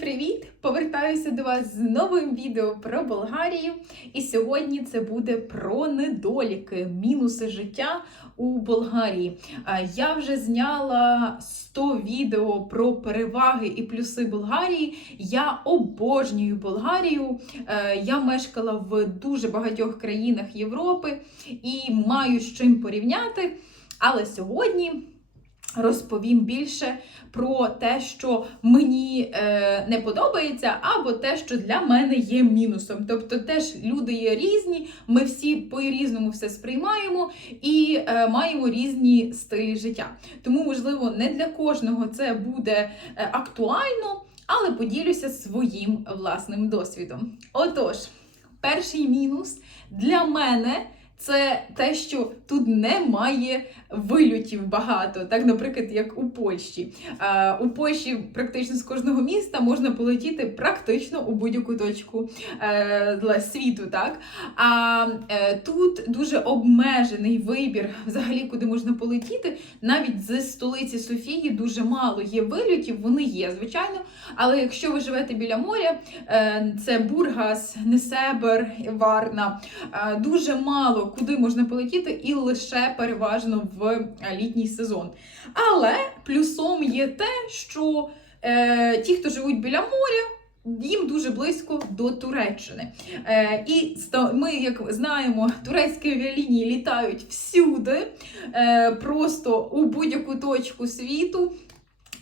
Привіт! Повертаюся до вас з новим відео про Болгарію. І сьогодні це буде про недоліки, мінуси життя у Болгарії. Я вже зняла 100 відео про переваги і плюси Болгарії. Я обожнюю Болгарію. Е, Я мешкала в дуже багатьох країнах Європи і маю з чим порівняти. Але сьогодні розповім більше про те, що мені е, не подобається, або те, що для мене є мінусом. Тобто, теж люди є різні, ми всі по-різному все сприймаємо і е, маємо різні стилі життя. Тому, можливо, не для кожного це буде е, актуально, але поділюся своїм власним досвідом. Отож, перший мінус для мене. Це те, що тут немає вильотів багато, так, наприклад, як у Польщі. Е, у Польщі практично з кожного міста можна полетіти практично у будь-яку точку е, світу. Так? А е, тут дуже обмежений вибір, взагалі, куди можна полетіти. Навіть з столиці Софії дуже мало є вильотів, вони є, звичайно. Але якщо ви живете біля моря, це Бургас, Несебер, Варна, дуже мало куди можна полетіти, і лише переважно в е, літній сезон. Але плюсом є те, що е, ті, хто живуть біля моря, їм дуже близько до Туреччини. Е, і ми, як знаємо, турецькі авіалінії літають всюди, е, просто у будь-яку точку світу.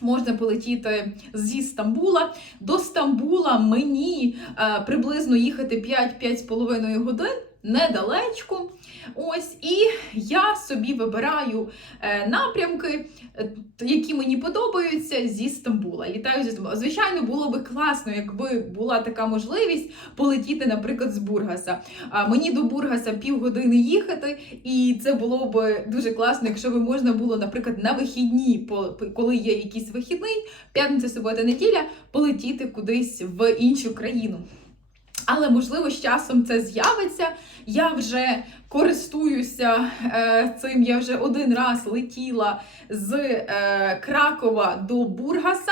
Можна полетіти зі Стамбула. До Стамбула мені е, приблизно їхати 5-5,5 годин недалечко. Ось, і я собі вибираю е, напрямки, е, які мені подобаються зі Стамбула. Літаю зі Стамбула. Звичайно, було би класно, якби була така можливість полетіти, наприклад, з Бургаса. Мені до Бургаса півгодини їхати, і це було б дуже класно, якщо би можна було, наприклад, на вихідні, коли є якийсь вихідний, п'ятниця, субота, неділя, полетіти кудись в іншу країну. Але можливо з часом це з'явиться. Я вже користуюся е, цим. Я вже один раз летіла з е, Кракова до Бургаса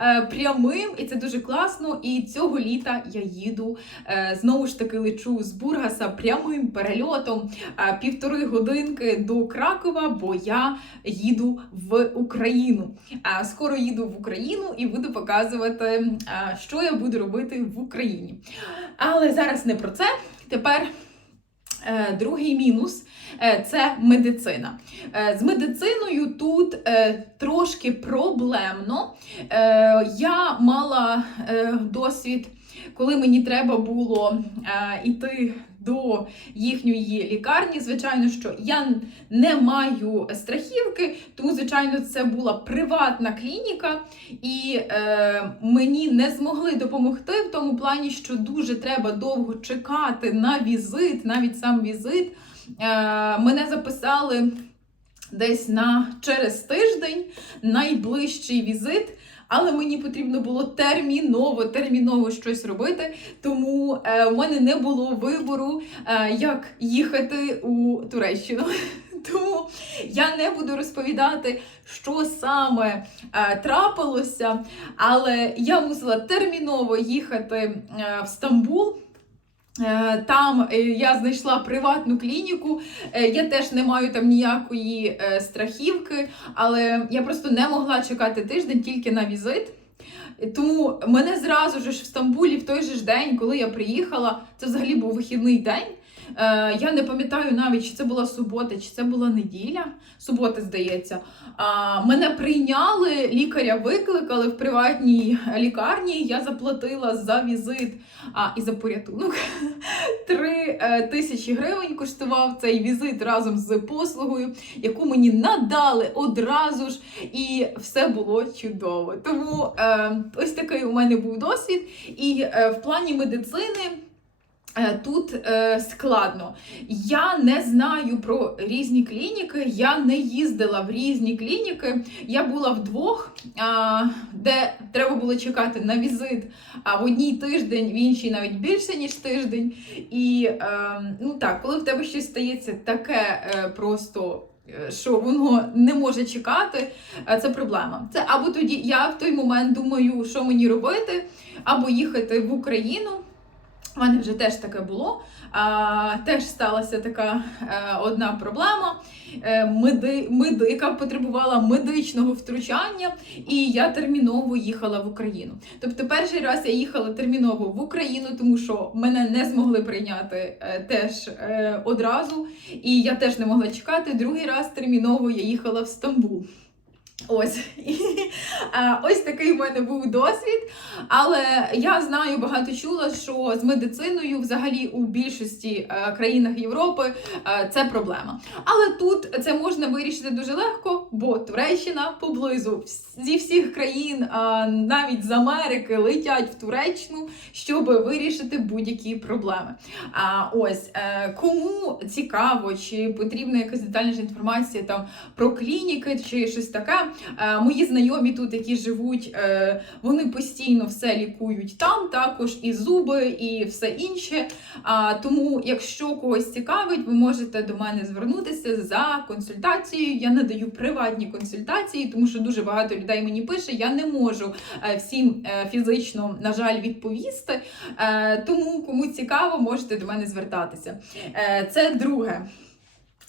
е, прямим, і це дуже класно. І цього літа я їду е, знову ж таки лечу з Бургаса прямим перельотом е, півтори годинки до Кракова, бо я їду в Україну. А скоро їду в Україну і буду показувати, е, що я буду робити в Україні. Але зараз не про це. Тепер е, другий мінус е, це медицина. Е, з медициною тут е, трошки проблемно. Е, я мала е, досвід, коли мені треба було е, йти до їхньої лікарні. Звичайно, що я не маю страхівки, тому, звичайно, це була приватна клініка, і е, мені не змогли допомогти в тому плані, що дуже треба довго чекати на візит, навіть сам візит. Е, мене записали десь на через тиждень найближчий візит. Але мені потрібно було терміново, терміново щось робити, тому е, у мене не було вибору, е, як їхати у Туреччину. Тому я не буду розповідати, що саме е, трапилося, але я мусила терміново їхати е, в Стамбул. Е, Там е, я знайшла приватну клініку. Е, Я теж не маю там ніякої страхівки, але я просто не могла чекати тиждень тільки на візит. Тому мене зразу ж в Стамбулі в той же ж день, коли я приїхала, це взагалі був вихідний день. Е, Я не пам'ятаю навіть, чи це була субота, чи це була неділя. Субота, здається. Мене прийняли, лікаря викликали в приватній лікарні. Я заплатила за візит а, і за порятунок. Три е, тисячі гривень коштував цей візит разом з послугою, яку мені надали одразу ж, і все було чудово. Тому е, ось такий у мене був досвід. І в плані медицини. Е, Тут е, складно. Я не знаю про різні клініки, я не їздила в різні клініки. Я була в двох, де треба було чекати на візит в одній тиждень, в іншій навіть більше, ніж тиждень. І е, ну так, коли в тебе щось стається таке просто що воно не може чекати, це проблема. Це або тоді я в той момент думаю, що мені робити, або їхати в Україну. У мене вже теж таке було. А, Теж сталася така е, одна проблема, е, меди, меди, яка потребувала медичного втручання, і я терміново їхала в Україну. Тобто, перший раз я їхала терміново в Україну, тому що мене не змогли прийняти е, теж одразу, і я теж не могла чекати. Другий раз терміново я їхала в Стамбул. Ось і е, ось такий в мене був досвід. Але я знаю, багато чула, що з медициною, взагалі, у більшості е, країнах Європи е, це проблема. Але тут це можна вирішити дуже легко, бо Туреччина поблизу зі всіх країн, навіть з Америки, летять в Туреччину, щоб вирішити будь-які проблеми. А ось кому цікаво, чи потрібна якась детальніша інформація там про клініки чи щось таке. Е, Мої знайомі тут, які живуть, е, вони постійно все лікують там, також і зуби, і все інше. Тому, якщо когось цікавить, ви можете до мене звернутися за консультацією. Я надаю приватні консультації, тому що дуже багато людей мені пише. Я не можу е, всім фізично, на жаль, відповісти. Тому, кому цікаво, можете до мене звертатися. Це друге.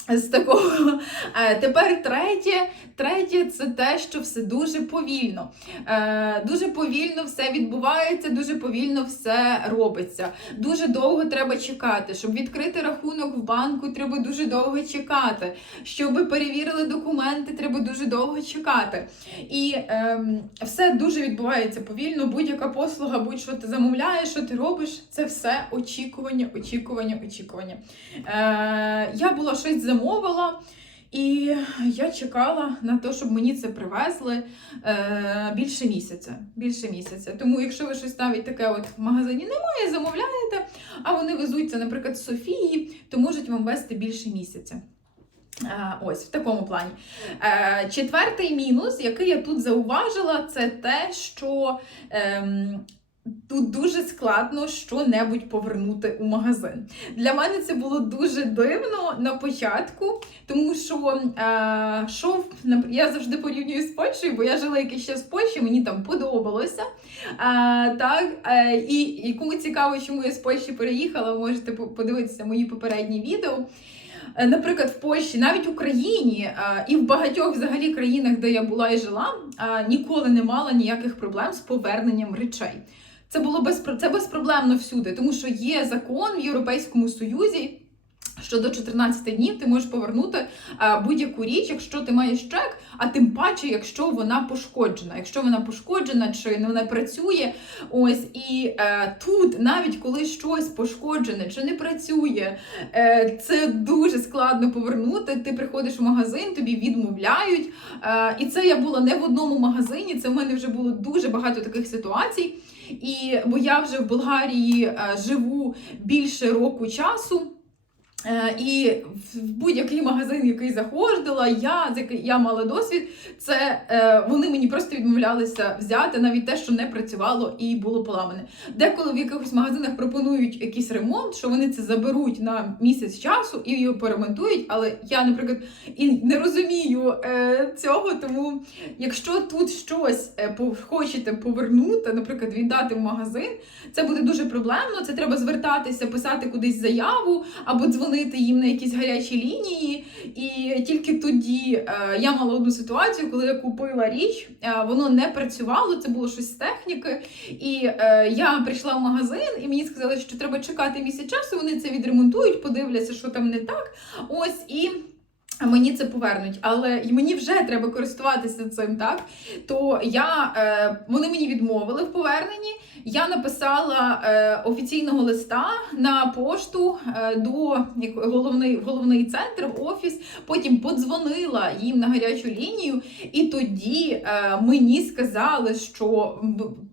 З такого Е, тепер третє, третє це те, що все дуже повільно. Е, Дуже повільно все відбувається, дуже повільно все робиться. Дуже довго треба чекати. Щоб відкрити рахунок в банку, треба дуже довго чекати. Щоб перевірили документи, треба дуже довго чекати. І ем, все дуже відбувається повільно. Будь-яка послуга, будь-що ти замовляєш, що ти робиш, це все очікування, очікування, очікування. Е, Я була щось замовила. І я чекала на те, щоб мені це привезли е, більше місяця. Більше місяця. Тому, якщо ви щось навіть таке от в магазині немає, замовляєте, а вони везуться, наприклад, з Софії, то можуть вам вести більше місяця. Е, Ось в такому плані. Е, Четвертий мінус, який я тут зауважила, це те, що ем, тут дуже складно що-небудь повернути у магазин. Для мене це було дуже дивно на початку, тому що е, шов, я завжди порівнюю з Польщею, бо я жила якийсь час в Польщі, мені там подобалося. Е, так, е, і, і кому цікаво, чому я з Польщі переїхала, можете подивитися мої попередні відео. Е, Наприклад, в Польщі, навіть в Україні е, і в багатьох взагалі країнах, де я була і жила, е, ніколи не мала ніяких проблем з поверненням речей. Це було без це безпроблемно всюди, тому що є закон в Європейському Союзі. Що до 14 днів ти можеш повернути е, будь-яку річ, якщо ти маєш чек, а тим паче, якщо вона пошкоджена. Якщо вона пошкоджена чи не працює, ось і е, тут, навіть коли щось пошкоджене чи не працює, е, це дуже складно повернути. Ти приходиш в магазин, тобі відмовляють. Е, і це я була не в одному магазині. Це в мене вже було дуже багато таких ситуацій. І бо я вже в Болгарії е, живу більше року часу. Е, І в будь-який магазин, який заходила, я з я мала досвід, це е, вони мені просто відмовлялися взяти навіть те, що не працювало і було поламане. Деколи в якихось магазинах пропонують якийсь ремонт, що вони це заберуть на місяць часу і його поремонтують. Але я, наприклад, і не розумію е, цього. Тому якщо тут щось хочете повернути, наприклад, віддати в магазин, це буде дуже проблемно. Це треба звертатися, писати кудись заяву або дзвонити їм на якісь гарячі лінії. І тільки тоді е, я мала одну ситуацію, коли я купила річ, е, воно не працювало, це було щось з техніки. І е, я прийшла в магазин, і мені сказали, що треба чекати місяць часу. Вони це відремонтують, подивляться, що там не так. Ось і. Мені це повернуть, але й мені вже треба користуватися цим, так то я е, вони мені відмовили в поверненні. Я написала е, офіційного листа на пошту е, до як, головний, головний центр, в офіс. Потім подзвонила їм на гарячу лінію, і тоді е, мені сказали, що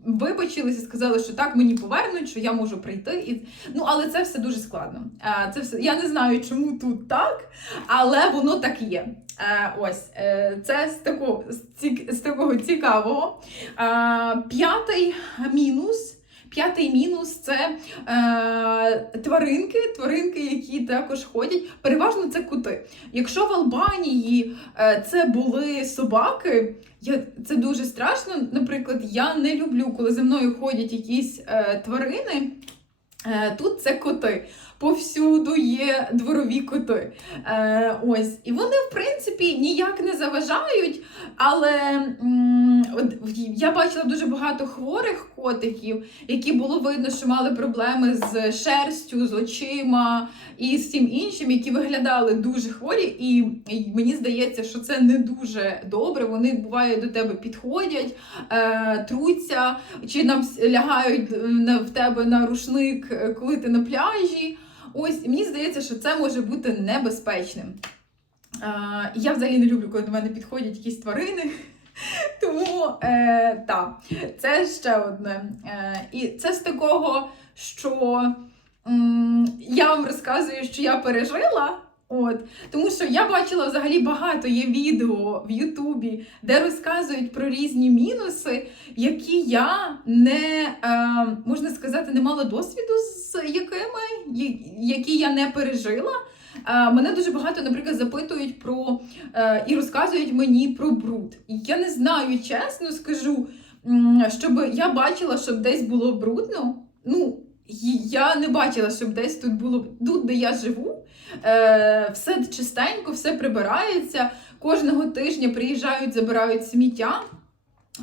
вибачилися, сказали, що так мені повернуть, що я можу прийти. І ну але це все дуже складно. Е, це все я не знаю, чому тут так, але воно так є. Е, ось е, це з такого з, такого цікавого. П'ятий мінус. П'ятий мінус це е, тваринки, тваринки, які також ходять. Переважно це кути. Якщо в Албанії е, це були собаки, я, це дуже страшно. Наприклад, я не люблю, коли за мною ходять якісь е, тварини. Е, Тут це коти. Повсюду є дворові коти. Е, ось. І вони, в принципі, ніяк не заважають. Але м, я бачила дуже багато хворих котиків, які було видно, що мали проблеми з шерстю, з очима і з всім іншим, які виглядали дуже хворі. І, і мені здається, що це не дуже добре. Вони буває до тебе підходять, е, труться, чи нам лягають е, в тебе на рушник, е, коли ти на пляжі. Ось, мені здається, що це може бути небезпечним. А, я взагалі не люблю, коли до мене підходять якісь тварини. Тому е, так, це ще одне. Е, і це з такого, що м, я вам розказую, що я пережила. От, тому що я бачила взагалі багато є відео в Ютубі, де розказують про різні мінуси, які я не е, можна сказати, не мала досвіду з якими, які я не пережила. Е, мене дуже багато, наприклад, запитують про е, і розказують мені про бруд. Я не знаю, чесно скажу, щоб я бачила, щоб десь було брудно. Ну, я не бачила, щоб десь тут було тут, де я живу. Е, все чистенько, все прибирається. Кожного тижня приїжджають, забирають сміття.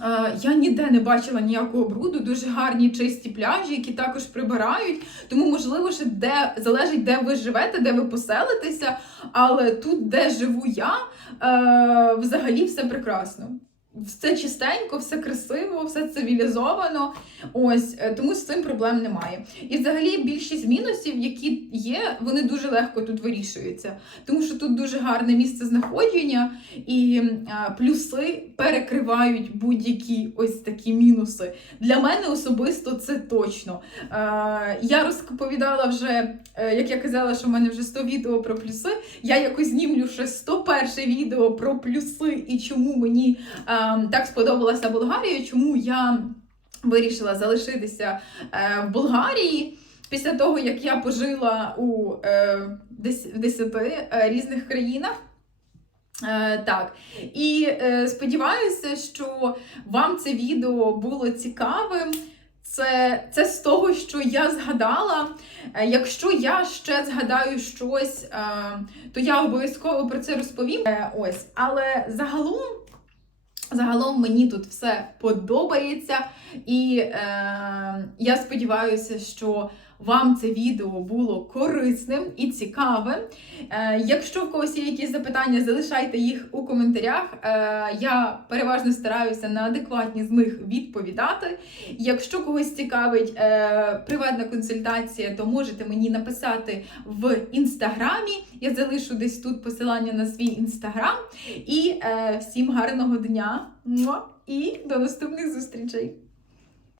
Е, Я ніде не бачила ніякого бруду, дуже гарні чисті пляжі, які також прибирають. Тому, можливо, ще де залежить, де ви живете, де ви поселитеся. Але тут, де живу я, е, взагалі все прекрасно. Все чистенько, все красиво, все цивілізовано. Ось е, тому з цим проблем немає. І взагалі більшість мінусів, які є, вони дуже легко тут вирішуються, тому що тут дуже гарне місце знаходження, і плюси перекривають будь-які ось такі мінуси. Для мене особисто це точно. Е, я розповідала вже, е, як я казала, що в мене вже 100 відео про плюси. Я якось знімлю ще 101 відео про плюси і чому мені так сподобалася Болгарія, чому я вирішила залишитися е, в Болгарії. Після того, як я пожила у е, в 10 е, різних країнах. Е, так, і сподіваюся, що вам це відео було цікавим. Це, це з того, що я згадала. Якщо я ще згадаю щось, то я обов'язково про це розповім. Ось, але загалом, загалом мені тут все подобається, і е, я сподіваюся, що вам це відео було корисним і цікавим. Е, якщо в когось є якісь запитання, залишайте їх у коментарях. Е, я переважно стараюся на адекватні з них відповідати. Якщо когось цікавить е, приватна консультація, то можете мені написати в інстаграмі. Я залишу десь тут посилання на свій інстаграм. І всім гарного дня! І до наступних зустрічей!